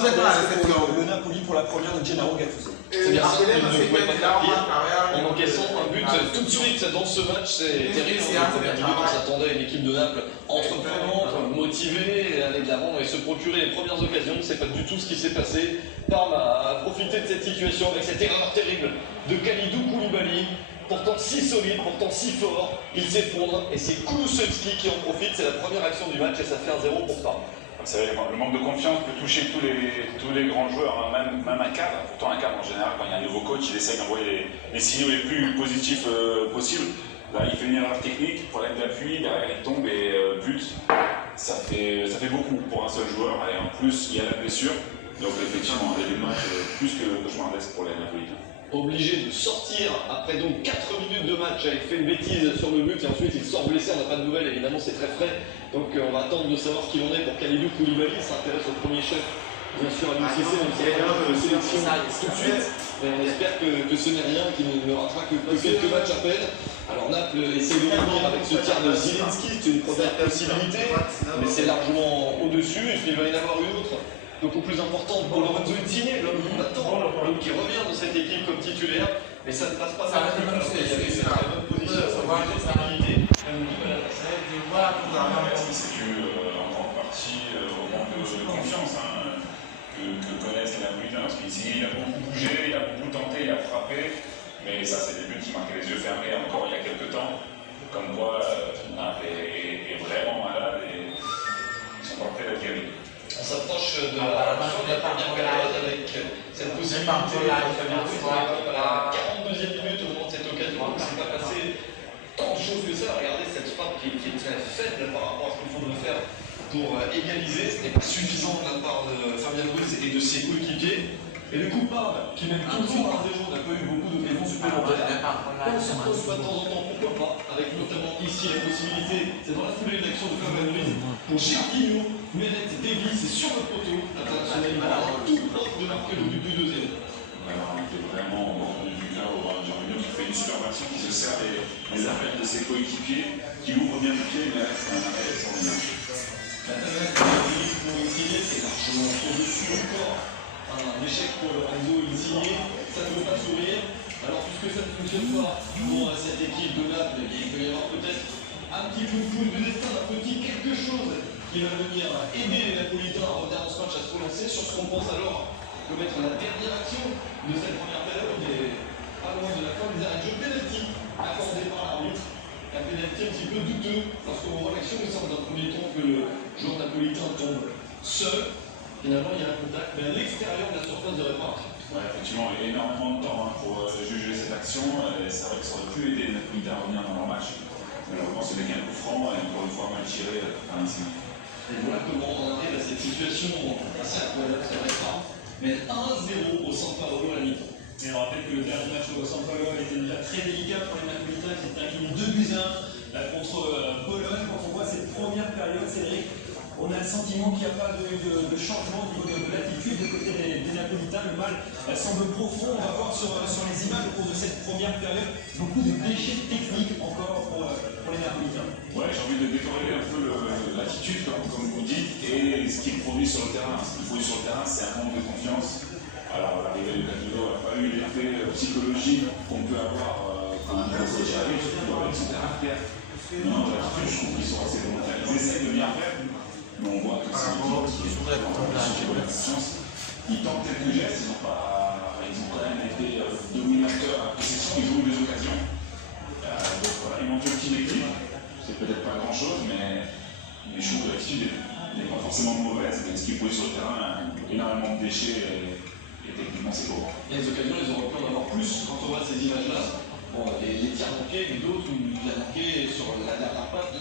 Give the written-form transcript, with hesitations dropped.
vous êtes dans la réception. Le Napoli pour la première de Gennaro Gattuso. C'est bien ça, il ne pouvait pas faire pire. En En encaissant un but tout de suite dans ce match, c'est terrible. En première minute, on s'attendait à une équipe de Naples entreprenante, motivée, aller de l'avant et se procurer les premières occasions. C'est pas du tout ce qui s'est passé. Parme a profité de cette situation avec cette erreur terrible de Kalidou Koulibaly. Pourtant si solide, pourtant si fort, il s'effondre et c'est Kulusevski qui en profite. C'est la première action du match et ça fait 1-0 pour Parme. Vous savez, le manque de confiance peut toucher tous les grands joueurs, hein, même un cadre. Pourtant, un cadre en général, quand il y a un nouveau coach, il essaie d'envoyer les signaux les plus positifs possibles. Là, il fait une erreur technique, problème d'appui, derrière il tombe et but. Ça fait beaucoup pour un seul joueur. Et en plus, il y a la blessure. Donc, effectivement, un début de match plus que cauchemardesque pour les Napolitains. Obligé de sortir après donc 4 minutes de match, il fait une bêtise sur le but et ensuite il sort blessé, on n'a pas de nouvelles, évidemment c'est très frais, donc on va attendre de savoir ce qu'il en est pour Kalidou Koulibaly, ça intéresse au premier chef, bien sûr à l'UCC, même si c'est de sélection tout de suite, mais on espère que ce n'est rien, qu'il ne ratera que quelques matchs à peine. Alors Naples essaie de revenir avec ce tir de Zielinski, c'est une première possibilité, mais c'est largement au-dessus, et puis il va y en avoir une autre. Beaucoup plus importante pour Lorenzo Insigne, l'homme qu'on attend, l'homme qui revient dans cette équipe comme titulaire, mais ça ne passe pas par la bonne position, c'est en grande partie au manque de confiance que connaissent les Napolitains, parce qu'Insigne il a beaucoup bougé, il a beaucoup tenté, il a frappé, mais ça c'est des buts qui marquaient les yeux fermés encore il y a quelques temps, comme quoi Naples est vraiment malade et ils sont pas prêts d'être guéris. On s'approche de la fin de la première période avec cette possibilité de Fabien Ruiz à la 42e minute au moment de cette occasion. Il ne s'est pas passé tant de choses que ça. Regardez cette frappe qui est très faible par rapport à ce qu'il faut faire pour égaliser. Ce n'est pas suffisant de la part de Fabien Ruiz et de ses coéquipiers. Et le coup de Parme, qui même toujours un des jours n'a pas eu beaucoup d'occasions supplémentaires. On se pose pas de temps en temps, pourquoi pas, avec notamment ici la possibilité, c'est dans la foulée de l'action de Fabien Ruiz, pour Gervinho, Meret, Davies, c'est sur le poteau international, tout proche de marquer le but du deuxième. Alors, il est vraiment au bord du cas, Gervinho qui fait une super action, qui se sert des appels de ses coéquipiers, qui ouvre bien le pied, mais là c'est un appel extraordinaire. La tendance pour Insigne, c'est largement au-dessus encore. Un échec pour Lorenzo Insigne, ça ne veut pas sourire. Alors puisque ça ne fonctionne pas pour cette équipe de Naples, il peut y avoir peut-être un petit coup de pouce du destin, un petit quelque chose qui va venir aider les Napolitains à revenir dans ce match, à se relancer sur ce qu'on pense alors commettre la dernière action de cette première période et pas loin de la fin des arrêts de jeu penalty accordé par l'arbitre. Un penalty un petit peu douteux parce qu'on voit l'action, il semble d'un premier temps que le joueur napolitain tombe seul. Finalement, il y a un contact, mais à l'extérieur de la surface de réparation. Ouais, effectivement, il y a énormément de temps pour juger cette action. C'est vrai que ça aurait pu aider les Napolitains à revenir dans leur match. Malheureusement, c'est un coup franc et encore une fois mal tiré par Insigne. Et voilà comment on arrive à cette situation assez incroyable, c'est vrai pas. Mais 1-0 au San Paolo à la mi-temps. Et on rappelle que le dernier match au San Paolo était déjà très délicat pour les Napolitains qui étaient inclinés 2-1 contre Bologne. Quand on voit cette première période, Cédric, on a le sentiment qu'il n'y a pas de changement au niveau de l'attitude du côté des Napolitains. Le mal semble profond. On va voir sur les images au cours de cette première période beaucoup de déchets techniques encore pour les Napolitains. Ouais, j'ai envie de décorréler un peu l'attitude, comme vous dites, et ce qu'il produit sur le terrain. Ce qu'il produit sur le terrain, c'est un manque de confiance. Alors, l'arrivée de Gattuso n'a pas eu l'effet psychologique qu'on peut avoir quand un coach arrive, surtout avec son caractère. Non, l'attitude, je trouve qu'ils sont assez volontaires. Ils essayent de bien faire. Mais on voit que c'est une équipe qui est en confiance. Ils tentent quelques gestes, ils ont quand même été dominateurs à la possession, ils ont eu des occasions. Donc voilà, ils montent une petite équipe. C'est peut-être pas grand chose, mais je trouve que l'attitude n'est pas forcément mauvaise. Mais ce qui est posé sur le terrain, énormément de déchets et techniquement c'est pauvre. Et les occasions, ils auraient pu en avoir plus quand on voit ces images-là. Bon, les tirs manqués, mais d'autres où il a manqué sur la dernière patte.